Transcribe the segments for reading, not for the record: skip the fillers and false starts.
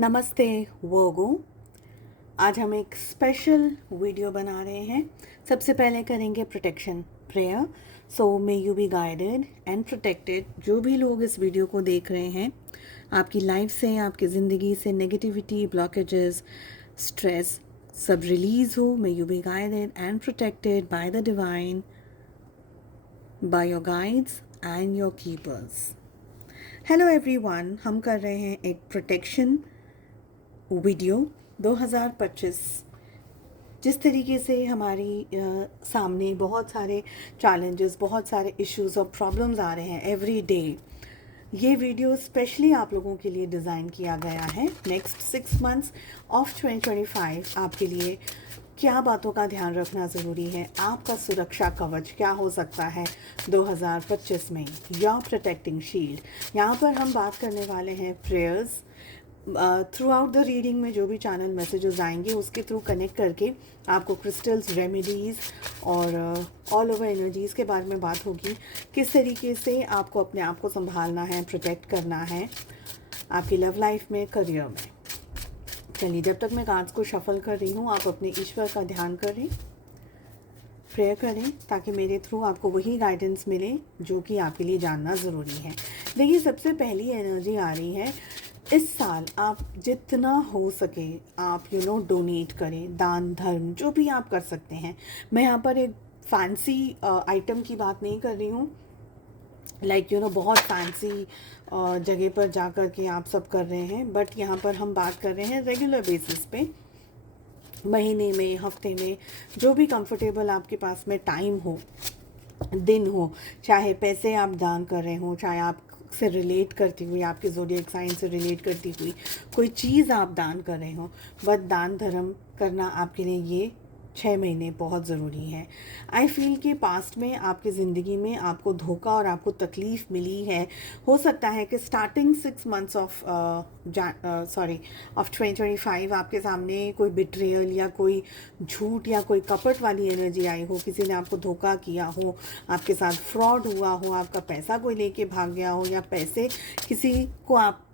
नमस्ते वर्गो। आज हम एक स्पेशल वीडियो बना रहे हैं। सबसे पहले करेंगे protection prayer. So may you be guided and protected. जो भी लोग इस वीडियो को देख रहे हैं, आपकी लाइफ से, आपकी ज़िंदगी से नेगेटिविटी, ब्लॉकेजेस, स्ट्रेस सब रिलीज़ हो। May you be guided and protected by the divine, by your guides and your keepers. Hello everyone, हम कर रहे हैं एक प्रोटेक्शन वीडियो 2025। जिस तरीके से हमारी सामने बहुत सारे चैलेंजेस, बहुत सारे इश्यूज और प्रॉब्लम्स आ रहे हैं एवरी डे, ये वीडियो स्पेशली आप लोगों के लिए डिज़ाइन किया गया है। नेक्स्ट 6 मंथ्स ऑफ 2025 आपके लिए क्या बातों का ध्यान रखना ज़रूरी है, आपका सुरक्षा कवच क्या हो सकता है 2025 में, योर प्रोटेक्टिंग शील्ड। यहाँ पर हम बात करने वाले हैं prayers. Through out the reading में जो भी चैनल मैसेजेस आएंगे उसके थ्रू कनेक्ट करके आपको क्रिस्टल्स, रेमेडीज़ और ऑल ओवर एनर्जीज़ के बारे में बात होगी। किस तरीके से आपको अपने आप को संभालना है, प्रोटेक्ट करना है आपकी लव लाइफ में, करियर में। चलिए, जब तक मैं कार्ड्स को शफल कर रही हूँ, आप अपने ईश्वर का ध्यान करें, प्रेयर करें, ताकि मेरे थ्रू आपको वही गाइडेंस मिले जो कि आपके लिए जानना ज़रूरी है। देखिए, सबसे पहली एनर्जी आ रही है, इस साल आप जितना हो सके आप डोनेट करें, दान धर्म जो भी आप कर सकते हैं। मैं यहाँ पर एक फैंसी आइटम की बात नहीं कर रही हूँ, बहुत फैंसी जगह पर जा कर के आप सब कर रहे हैं, बट यहाँ पर हम बात कर रहे हैं रेगुलर बेसिस पे, महीने में, हफ्ते में, जो भी कंफर्टेबल आपके पास में टाइम हो, दिन हो, चाहे पैसे आप दान कर रहे हो, चाहे आप से रिलेट करती हुई, आपके ज़ोडिएक साइन से रिलेट करती हुई कोई चीज़ आप दान कर रहे हो, बट दान धर्म करना आपके लिए ये 6 महीने बहुत ज़रूरी है। आई फील कि पास्ट में आपकी ज़िंदगी में आपको धोखा और आपको तकलीफ़ मिली है। हो सकता है कि स्टार्टिंग 6 मंथ्स ऑफ 2025 आपके सामने कोई बिट्रेयल या कोई झूठ या कोई कपट वाली एनर्जी आई हो, किसी ने आपको धोखा किया हो, आपके साथ फ्रॉड हुआ हो, आपका पैसा कोई लेके भाग गया हो, या पैसे किसी को आप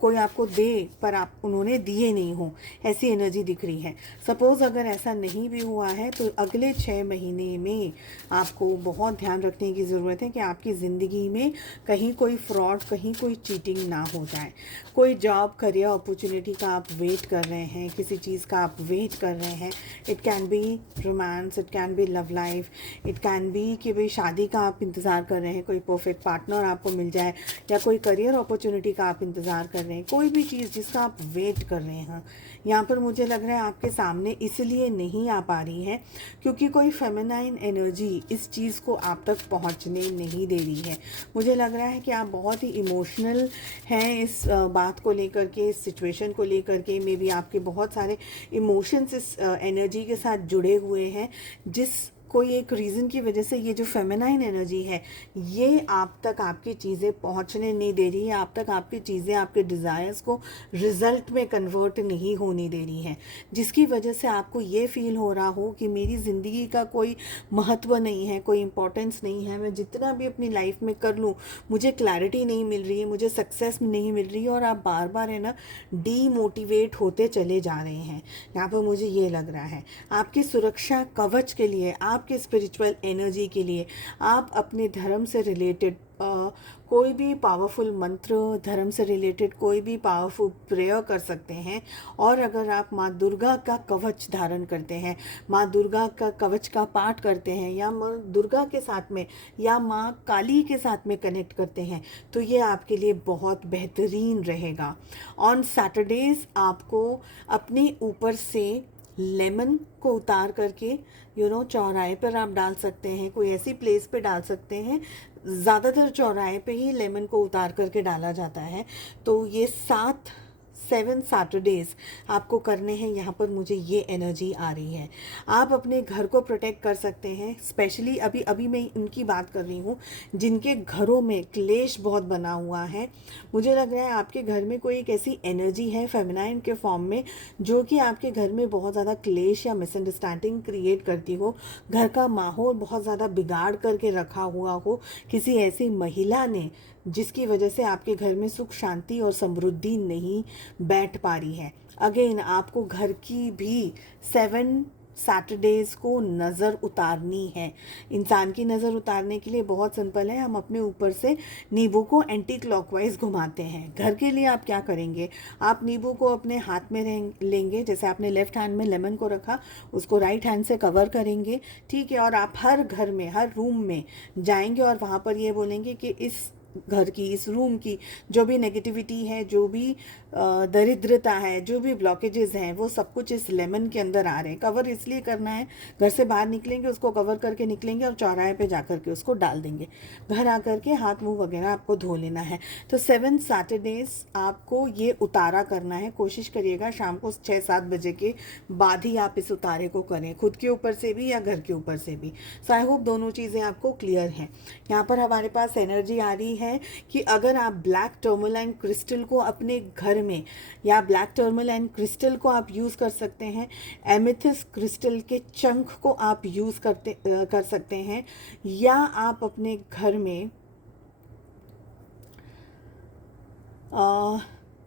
कोई आपको दे पर उन्होंने दिए नहीं हो, ऐसी एनर्जी दिख रही है। सपोज़ अगर ऐसा नहीं भी हुआ है तो अगले 6 महीने में आपको बहुत ध्यान रखने की ज़रूरत है कि आपकी ज़िंदगी में कहीं कोई फ्रॉड, कहीं कोई चीटिंग ना हो जाए। कोई जॉब, करियर अपॉर्चुनिटी का आप वेट कर रहे हैं, किसी चीज़ का आप वेट कर रहे हैं, it can B romance, it can B love life, it can B कि भाई शादी का आप इंतज़ार कर रहे हैं, कोई परफेक्ट पार्टनर आपको मिल जाए, या कोई करियर अपॉर्चुनिटी का आप इंतज़ार कर रहे हैं, कोई भी चीज़ जिसका आप वेट कर रहे हैं। यहाँ पर मुझे लग रहा है आपके सामने इसलिए नहीं आ पा रही है क्योंकि कोई फेमिनाइन एनर्जी इस चीज़ को आप तक पहुँचने नहीं दे रही है। मुझे लग रहा है कि आप बहुत ही इमोशनल हैं इस बात को लेकर के, इस सिचुएशन को लेकर के। मे बी आपके बहुत सारे इमोशंस इस एनर्जी के साथ जुड़े हुए हैं, जिस कोई एक रीज़न की वजह से ये जो फेमिनाइन एनर्जी है ये आप तक आपकी चीज़ें पहुंचने नहीं दे रही है, आप तक आपकी चीज़ें, आपके डिज़ायर्स को रिज़ल्ट में कन्वर्ट नहीं होने दे रही हैं, जिसकी वजह से आपको ये फील हो रहा हो कि मेरी ज़िंदगी का कोई महत्व नहीं है, कोई इम्पोर्टेंस नहीं है, मैं जितना भी अपनी लाइफ में कर लूँ मुझे क्लैरिटी नहीं मिल रही है, मुझे सक्सेस नहीं मिल रही है, और आप बार बार है ना डीमोटिवेट होते चले जा रहे हैं। यहाँ पर मुझे ये लग रहा है आपकी सुरक्षा कवच के लिए, आपके स्पिरिचुअल एनर्जी के लिए आप अपने धर्म से रिलेटेड कोई भी पावरफुल मंत्र, धर्म से रिलेटेड कोई भी पावरफुल प्रेयर कर सकते हैं। और अगर आप माँ दुर्गा का कवच धारण करते हैं, माँ दुर्गा का कवच का पाठ करते हैं, या माँ दुर्गा के साथ में या माँ काली के साथ में कनेक्ट करते हैं, तो ये आपके लिए बहुत बेहतरीन रहेगा। ऑन सैटरडेज़ आपको अपने ऊपर से लेमन को उतार करके चौराहे पर आप डाल सकते हैं, कोई ऐसी प्लेस पे डाल सकते हैं, ज़्यादातर चौराहे पे ही लेमन को उतार करके डाला जाता है। तो ये 7 सैटरडेज़ आपको करने हैं। यहाँ पर मुझे ये एनर्जी आ रही है। आप अपने घर को प्रोटेक्ट कर सकते हैं। स्पेशली अभी मैं इनकी बात कर रही हूँ जिनके घरों में क्लेश बहुत बना हुआ है। मुझे लग रहा है आपके घर में कोई एक ऐसी एनर्जी है फेमिनाइन के फॉर्म में जो कि आपके घर में बहुत ज़्यादा क्लेश या मिसअंडरस्टैंडिंग क्रिएट करती हो, घर का माहौल बहुत ज़्यादा बिगाड़ करके रखा हुआ हो, किसी ऐसी महिला ने जिसकी वजह से आपके घर में सुख शांति और समृद्धि नहीं बैठ पा रही है। अगेन आपको घर की भी 7 सैटरडेज़ को नज़र उतारनी है। इंसान की नज़र उतारने के लिए बहुत सिंपल है, हम अपने ऊपर से नींबू को एंटी क्लॉकवाइज घुमाते हैं। घर के लिए आप क्या करेंगे, आप नींबू को अपने हाथ में लेंगे, जैसे आपने लेफ्ट हैंड में लेमन को रखा, उसको राइट हैंड से कवर करेंगे, ठीक है। और आप हर घर में, हर रूम में जाएंगे और वहाँ पर ये बोलेंगे कि इस घर की, इस रूम की जो भी नेगेटिविटी है, जो भी दरिद्रता है, जो भी ब्लॉकेजेस हैं, वो सब कुछ इस लेमन के अंदर आ रहे हैं। कवर इसलिए करना है, घर से बाहर निकलेंगे उसको कवर करके निकलेंगे और चौराहे पे जाकर के उसको डाल देंगे। घर आकर के हाथ मुंह वगैरह आपको धो लेना है। तो 7 सैटरडेज आपको ये उतारा करना है। कोशिश करिएगा शाम को 6-7 बजे के बाद ही आप इस उतारे को करें, खुद के ऊपर से भी या घर के ऊपर से भी। सो आई होप दोनों चीज़ें आपको क्लियर हैं। यहाँ पर हमारे पास एनर्जी आ रही है कि अगर आप ब्लैक टर्मोलाइन क्रिस्टल को अपने घर में, या ब्लैक टर्मोलाइन क्रिस्टल को आप यूज़ कर सकते हैं, एमेथिस्ट क्रिस्टल के चंक को आप यूज़ कर सकते हैं, या आप अपने घर में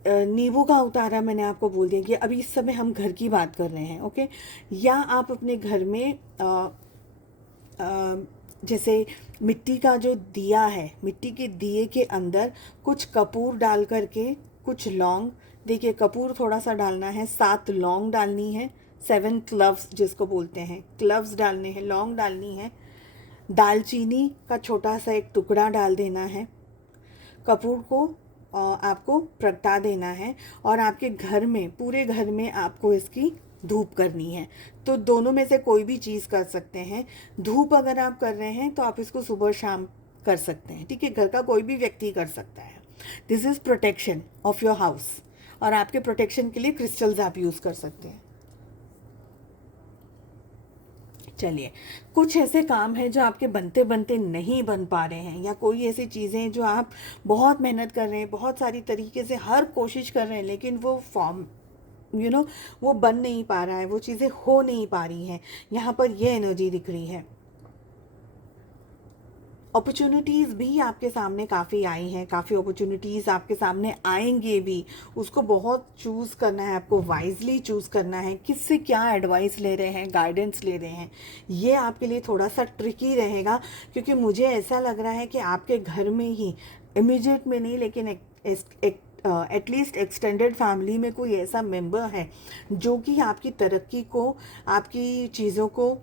नींबू का उतारा मैंने आपको बोल दिया कि अभी इस समय हम घर की बात कर रहे हैं, ओके। या आप अपने घर में जैसे मिट्टी का जो दिया है, मिट्टी के दिए के अंदर कुछ कपूर डाल करके, कुछ लौंग, देखिए कपूर थोड़ा सा डालना है, 7 लौंग डालनी है, 7 क्लव्स जिसको बोलते हैं, क्लव्स डालने हैं, लौंग डालनी है, दालचीनी का छोटा सा एक टुकड़ा डाल देना है, कपूर को आपको प्रगटा देना है, और आपके घर में, पूरे घर में आपको इसकी धूप करनी है। तो दोनों में से कोई भी चीज़ कर सकते हैं। धूप अगर आप कर रहे हैं तो आप इसको सुबह शाम कर सकते हैं, ठीक है। घर का कोई भी व्यक्ति कर सकता है। This is protection of your house, और आपके प्रोटेक्शन के लिए क्रिस्टल्स आप यूज़ कर सकते हैं। चलिए, कुछ ऐसे काम हैं जो आपके बनते बनते नहीं बन पा रहे हैं, या कोई ऐसी चीज़ें जो आप बहुत मेहनत कर रहे हैं, बहुत सारी तरीके से हर कोशिश कर रहे हैं, लेकिन वो फॉर्म वो बन नहीं पा रहा है, वो चीज़ें हो नहीं पा रही हैं। यहाँ पर ये एनर्जी दिख रही है। अपॉर्चुनिटीज़ भी आपके सामने काफ़ी आई हैं, काफ़ी अपॉर्चुनिटीज़ आपके सामने आएंगे भी। उसको बहुत चूज़ करना है, आपको वाइजली चूज़ करना है, किससे क्या एडवाइस ले रहे हैं, गाइडेंस ले रहे हैं। ये आपके लिए थोड़ा सा ट्रिकी रहेगा, क्योंकि मुझे ऐसा लग रहा है कि आपके घर में ही, इमीडिएट में नहीं लेकिन एटलीस्ट एक्सटेंडेड फैमिली में कोई ऐसा मेंबर है जो कि आपकी तरक्की को, आपकी चीज़ों को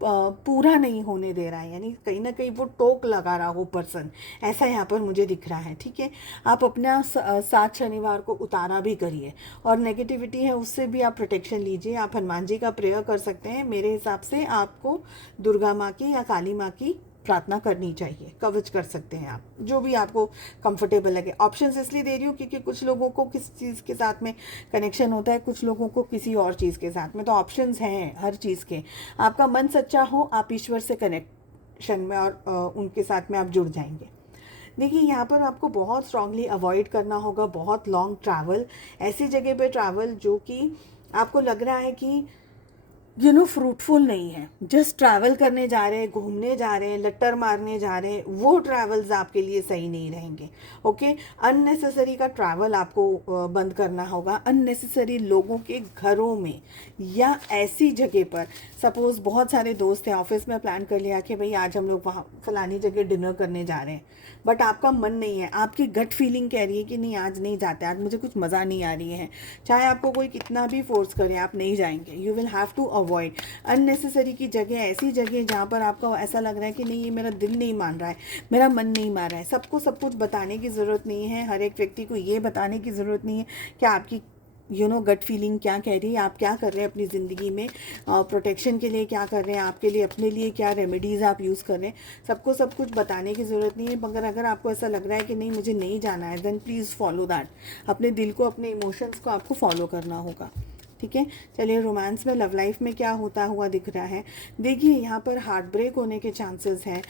पूरा नहीं होने दे रहा है, यानी कहीं ना कहीं वो टोक लगा रहा हो पर्सन, ऐसा यहाँ पर मुझे दिख रहा है, ठीक है। आप अपना 7 शनिवार को उतारा भी करिए, और नेगेटिविटी है उससे भी आप प्रोटेक्शन लीजिए। आप हनुमान जी का प्रेयर कर सकते हैं। मेरे हिसाब से आपको दुर्गा माँ की या काली माँ की प्रार्थना करनी चाहिए, कवच कर सकते हैं आप, जो भी आपको कंफर्टेबल लगे। ऑप्शंस इसलिए दे रही हूँ क्योंकि कुछ लोगों को किस चीज़ के साथ में कनेक्शन होता है, कुछ लोगों को किसी और चीज़ के साथ में, तो ऑप्शंस हैं हर चीज़ के। आपका मन सच्चा हो, आप ईश्वर से कनेक्शन में और उनके साथ में आप जुड़ जाएंगे। देखिए, यहाँ पर आपको बहुत स्ट्रांगली अवॉइड करना होगा बहुत लॉन्ग ट्रैवल, ऐसी जगह पे ट्रैवल जो कि आपको लग रहा है कि फ्रूटफुल नहीं है। जस्ट ट्रैवल करने जा रहे हैं, घूमने जा रहे हैं, लट्टर मारने जा रहे हैं, वो ट्रैवल्स आपके लिए सही नहीं रहेंगे, ओके। अननेसेसरी का ट्रैवल आपको बंद करना होगा। अननेसेसरी लोगों के घरों में या ऐसी जगह पर, सपोज़ बहुत सारे दोस्त हैं, ऑफिस में प्लान कर लिया कि भाई आज हम लोग वहाँ फलानी जगह डिनर करने जा रहे हैं, बट आपका मन नहीं है, आपकी गट फीलिंग कह रही है कि नहीं आज नहीं जाते, आज मुझे कुछ मज़ा नहीं आ रही है, चाहे आपको कोई कितना भी फोर्स करे आप नहीं जाएंगे। You will have to avoid unnecessary की जगह, ऐसी जगह जहाँ पर आपको ऐसा लग रहा है कि नहीं ये मेरा दिल नहीं मान रहा है, मेरा मन नहीं मान रहा है। सबको सब कुछ बताने की ज़रूरत नहीं है, हर एक व्यक्ति को ये बताने की ज़रूरत नहीं है कि आपकी गट फीलिंग क्या कह रही है, आप क्या कर रहे हैं अपनी ज़िंदगी में, प्रोटेक्शन के लिए क्या कर रहे हैं, आपके लिए अपने लिए क्या रेमेडीज़ आप यूज़ कर रहे हैं। सबको सब कुछ बताने की ज़रूरत नहीं है, मगर अगर आपको ऐसा लग रहा है कि नहीं मुझे नहीं जाना है, देन प्लीज़ फॉलो दैट। अपने दिल को, अपने इमोशंस को आपको फॉलो करना होगा, ठीक है। चलिए, रोमांस में, लव लाइफ में क्या होता हुआ दिख रहा है। देखिए, यहाँ पर हार्ट ब्रेक होने के चांसेस हैं,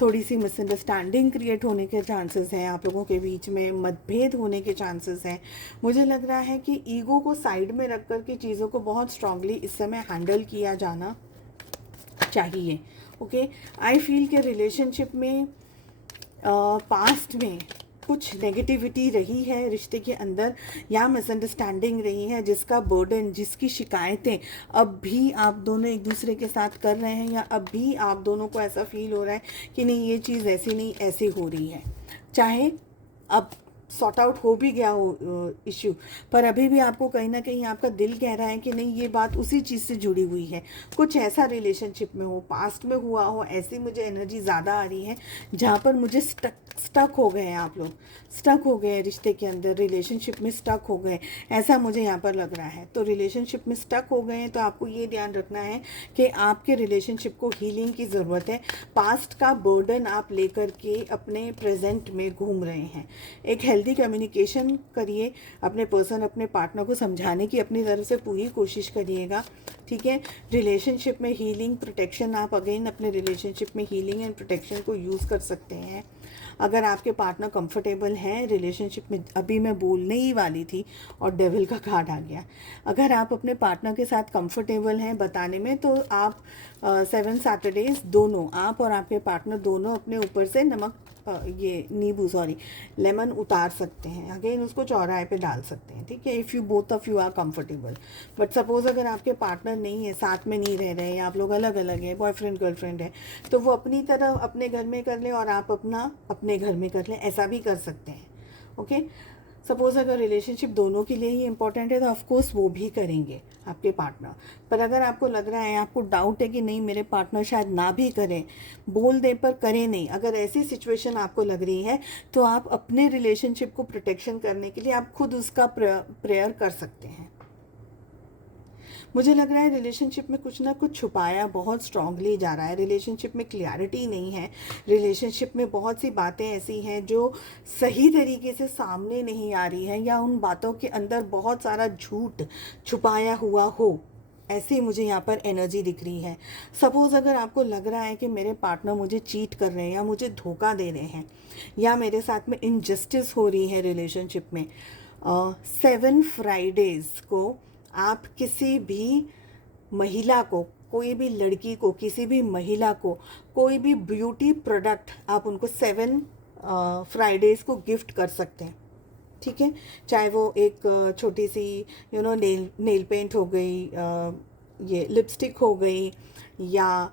थोड़ी सी मिसअंडरस्टैंडिंग क्रिएट होने के चांसेस हैं, आप लोगों के बीच में मतभेद होने के चांसेस हैं। मुझे लग रहा है कि ईगो को साइड में रख कर के चीज़ों को बहुत स्ट्रांगली इस समय हैंडल किया जाना चाहिए, ओके। आई फील के रिलेशनशिप में पास्ट में कुछ नेगेटिविटी रही है रिश्ते के अंदर, या मिसअंडरस्टैंडिंग रही है, जिसका बर्डन, जिसकी शिकायतें अब भी आप दोनों एक दूसरे के साथ कर रहे हैं, या अब भी आप दोनों को ऐसा फील हो रहा है कि नहीं ये चीज़ ऐसी नहीं ऐसी हो रही है। चाहे अब सॉर्ट आउट हो भी गया हो इश्यू, पर अभी भी आपको कहीं ना कहीं आपका दिल कह रहा है कि नहीं ये बात उसी चीज़ से जुड़ी हुई है। कुछ ऐसा रिलेशनशिप में हो, पास्ट में हुआ हो, ऐसी मुझे एनर्जी ज़्यादा आ रही है जहाँ पर मुझे स्टक हो गए हैं आप लोग, स्टक हो गए रिश्ते के अंदर, रिलेशनशिप में स्टक हो गए, ऐसा मुझे यहाँ पर लग रहा है। तो रिलेशनशिप में स्टक हो गए हैं तो आपको ये ध्यान रखना है कि आपके रिलेशनशिप को हीलिंग की ज़रूरत है। पास्ट का बर्डन आप लेकर के अपने प्रेजेंट में घूम रहे हैं। एक हेल्दी कम्युनिकेशन करिए, अपने अपने पार्टनर को समझाने की अपनी तरफ से पूरी कोशिश करिएगा, ठीक है। रिलेशनशिप में हीलिंग प्रोटेक्शन, आप अगेन अपने रिलेशनशिप में हीलिंग एंड प्रोटेक्शन को यूज़ कर सकते हैं। अगर आपके पार्टनर कंफर्टेबल हैं रिलेशनशिप में, अभी मैं बोलने ही वाली थी और डेविल का कार्ड आ गया, अगर आप अपने पार्टनर के साथ कंफर्टेबल हैं बताने में, तो आप 7 सैटरडेज दोनों, आप और आपके पार्टनर दोनों अपने ऊपर से ये नींबू लेमन उतार सकते हैं, अगेन उसको चौराहे पे डाल सकते हैं, ठीक है, if you both of you are comfortable. But suppose अगर आपके पार्टनर नहीं है, साथ में नहीं रह रहे हैं, आप लोग अलग अलग हैं, बॉयफ्रेंड गर्लफ्रेंड है, तो वो अपनी तरह अपने घर में कर ले और आप अपना अपने घर में कर लें, ऐसा भी कर सकते हैं, ओके। सपोज़ अगर रिलेशनशिप दोनों के लिए ही इंपॉर्टेंट है तो ऑफकोर्स वो भी करेंगे आपके पार्टनर। पर अगर आपको लग रहा है, आपको डाउट है कि नहीं मेरे पार्टनर शायद ना भी करें, बोल दे पर करें नहीं, अगर ऐसी सिचुएशन आपको लग रही है तो आप अपने रिलेशनशिप को प्रोटेक्शन करने के लिए आप खुद उसका प्रेयर कर सकते हैं। मुझे लग रहा है रिलेशनशिप में कुछ ना कुछ छुपाया बहुत स्ट्रांगली जा रहा है, रिलेशनशिप में क्लियरिटी नहीं है, रिलेशनशिप में बहुत सी बातें ऐसी हैं जो सही तरीके से सामने नहीं आ रही हैं, या उन बातों के अंदर बहुत सारा झूठ छुपाया हुआ हो, ऐसी मुझे यहाँ पर एनर्जी दिख रही है। सपोज़ अगर आपको लग रहा है कि मेरे पार्टनर मुझे चीट कर रहे हैं या मुझे धोखा दे रहे हैं या मेरे साथ में इनजस्टिस हो रही है रिलेशनशिप में, 7 फ्राइडेज़ को आप किसी भी महिला को, कोई भी लड़की को, किसी भी महिला को कोई भी ब्यूटी प्रोडक्ट आप उनको 7 फ्राइडेज़ को गिफ्ट कर सकते हैं, ठीक है। चाहे वो एक छोटी सी नेल पेंट हो गई, ये लिपस्टिक हो गई, या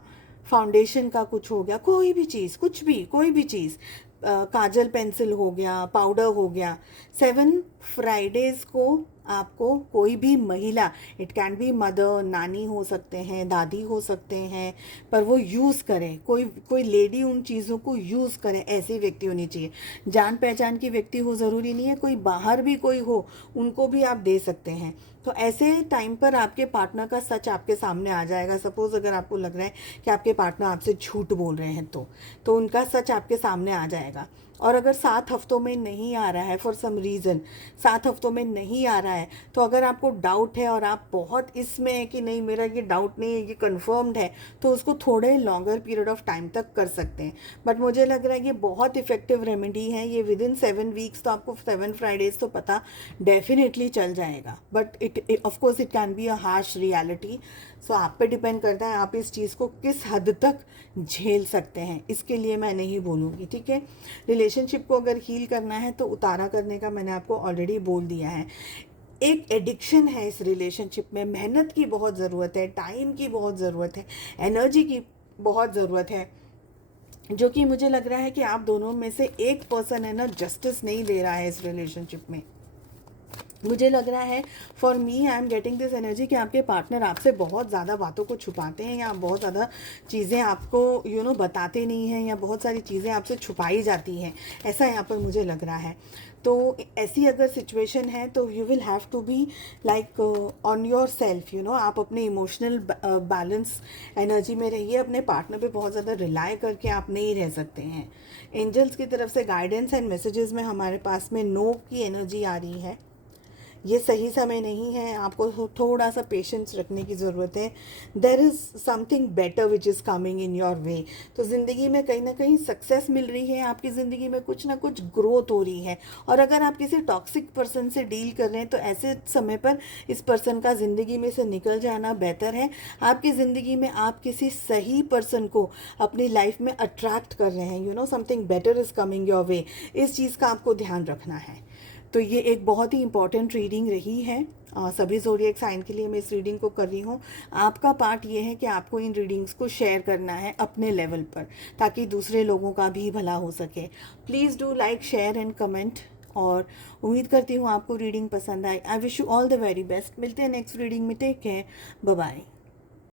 फाउंडेशन का कुछ हो गया, कोई भी चीज़, कुछ भी, कोई भी चीज़, काजल पेंसिल हो गया, पाउडर हो गया, 7 फ्राइडेज़ को आपको कोई भी महिला, इट कैन बी मदर, नानी हो सकते हैं, दादी हो सकते हैं, पर वो यूज़ करें, कोई लेडी उन चीज़ों को यूज़ करें, ऐसी व्यक्ति होनी चाहिए। जान पहचान की व्यक्ति हो ज़रूरी नहीं है, कोई बाहर भी कोई हो उनको भी आप दे सकते हैं। तो ऐसे टाइम पर आपके पार्टनर का सच आपके सामने आ जाएगा। सपोज़ अगर आपको लग रहा है कि आपके पार्टनर आपसे झूठ बोल रहे हैं तो उनका सच आपके सामने आ जाएगा। और अगर 7 हफ्तों में नहीं आ रहा है, फॉर सम रीज़न 7 हफ्तों में नहीं आ रहा है, तो अगर आपको डाउट है और आप बहुत इसमें है कि नहीं मेरा ये डाउट नहीं है, ये कंफर्म्ड है, तो उसको थोड़े लॉन्गर पीरियड ऑफ टाइम तक कर सकते हैं। बट मुझे लग रहा है ये बहुत इफेक्टिव रेमेडी है, ये विद इन 7 वीक्स, तो आपको 7 फ्राइडेज़ तो पता डेफिनेटली चल जाएगा। But of course it can be a harsh reality, so आप पे डिपेंड करता है आप इस चीज़ को किस हद तक झेल सकते हैं, इसके लिए मैं नहीं बोलूँगी, ठीक है। रिलेशनशिप को अगर हील करना है तो उतारा करने का मैंने आपको ऑलरेडी बोल दिया है। एक एडिक्शन है इस रिलेशनशिप में, मेहनत की बहुत ज़रूरत है, टाइम की बहुत ज़रूरत है, एनर्जी की बहुत ज़रूरत है, जो कि मुझे लग रहा है कि आप दोनों में से एक पर्सन है ना जस्टिस नहीं दे रहा है इस रिलेशनशिप में। मुझे लग रहा है, for me I am getting this energy कि आपके पार्टनर आपसे बहुत ज़्यादा बातों को छुपाते हैं, या बहुत ज़्यादा चीज़ें आपको बताते नहीं हैं, या बहुत सारी चीज़ें आपसे छुपाई जाती हैं, ऐसा यहाँ पर मुझे लग रहा है। तो ऐसी अगर सिचुएशन है तो you will have to be like on yourself, आप अपने इमोशनल बैलेंस एनर्जी में रहिए, अपने पार्टनर पे बहुत ज़्यादा रिलाई करके आप नहीं रह सकते हैं। एंजल्स की तरफ से गाइडेंस एंड मैसेजेस में हमारे पास में नो की एनर्जी आ रही है, ये सही समय नहीं है, आपको थोड़ा सा पेशेंस रखने की ज़रूरत है। There is something better which is coming in your way. तो ज़िंदगी में कहीं ना कहीं सक्सेस मिल रही है, आपकी ज़िंदगी में कुछ ना कुछ ग्रोथ हो रही है। और अगर आप किसी टॉक्सिक पर्सन से डील कर रहे हैं तो ऐसे समय पर इस पर्सन का ज़िंदगी में से निकल जाना बेहतर है। आपकी ज़िंदगी में आप किसी सही पर्सन को अपनी लाइफ में अट्रैक्ट कर रहे हैं, you know something better is coming your way. इस चीज़ का आपको ध्यान रखना है। तो ये एक बहुत ही इंपॉर्टेंट रीडिंग रही है। सभी ज़ोडिएक साइन के लिए मैं इस रीडिंग को कर रही हूँ। आपका पार्ट ये है कि आपको इन रीडिंग्स को शेयर करना है अपने लेवल पर, ताकि दूसरे लोगों का भी भला हो सके। Please do like, share and comment. और उम्मीद करती हूँ आपको रीडिंग पसंद आए। I wish you all the very best. मिलते हैं नेक्स्ट रीडिंग में। Take care, bye bye.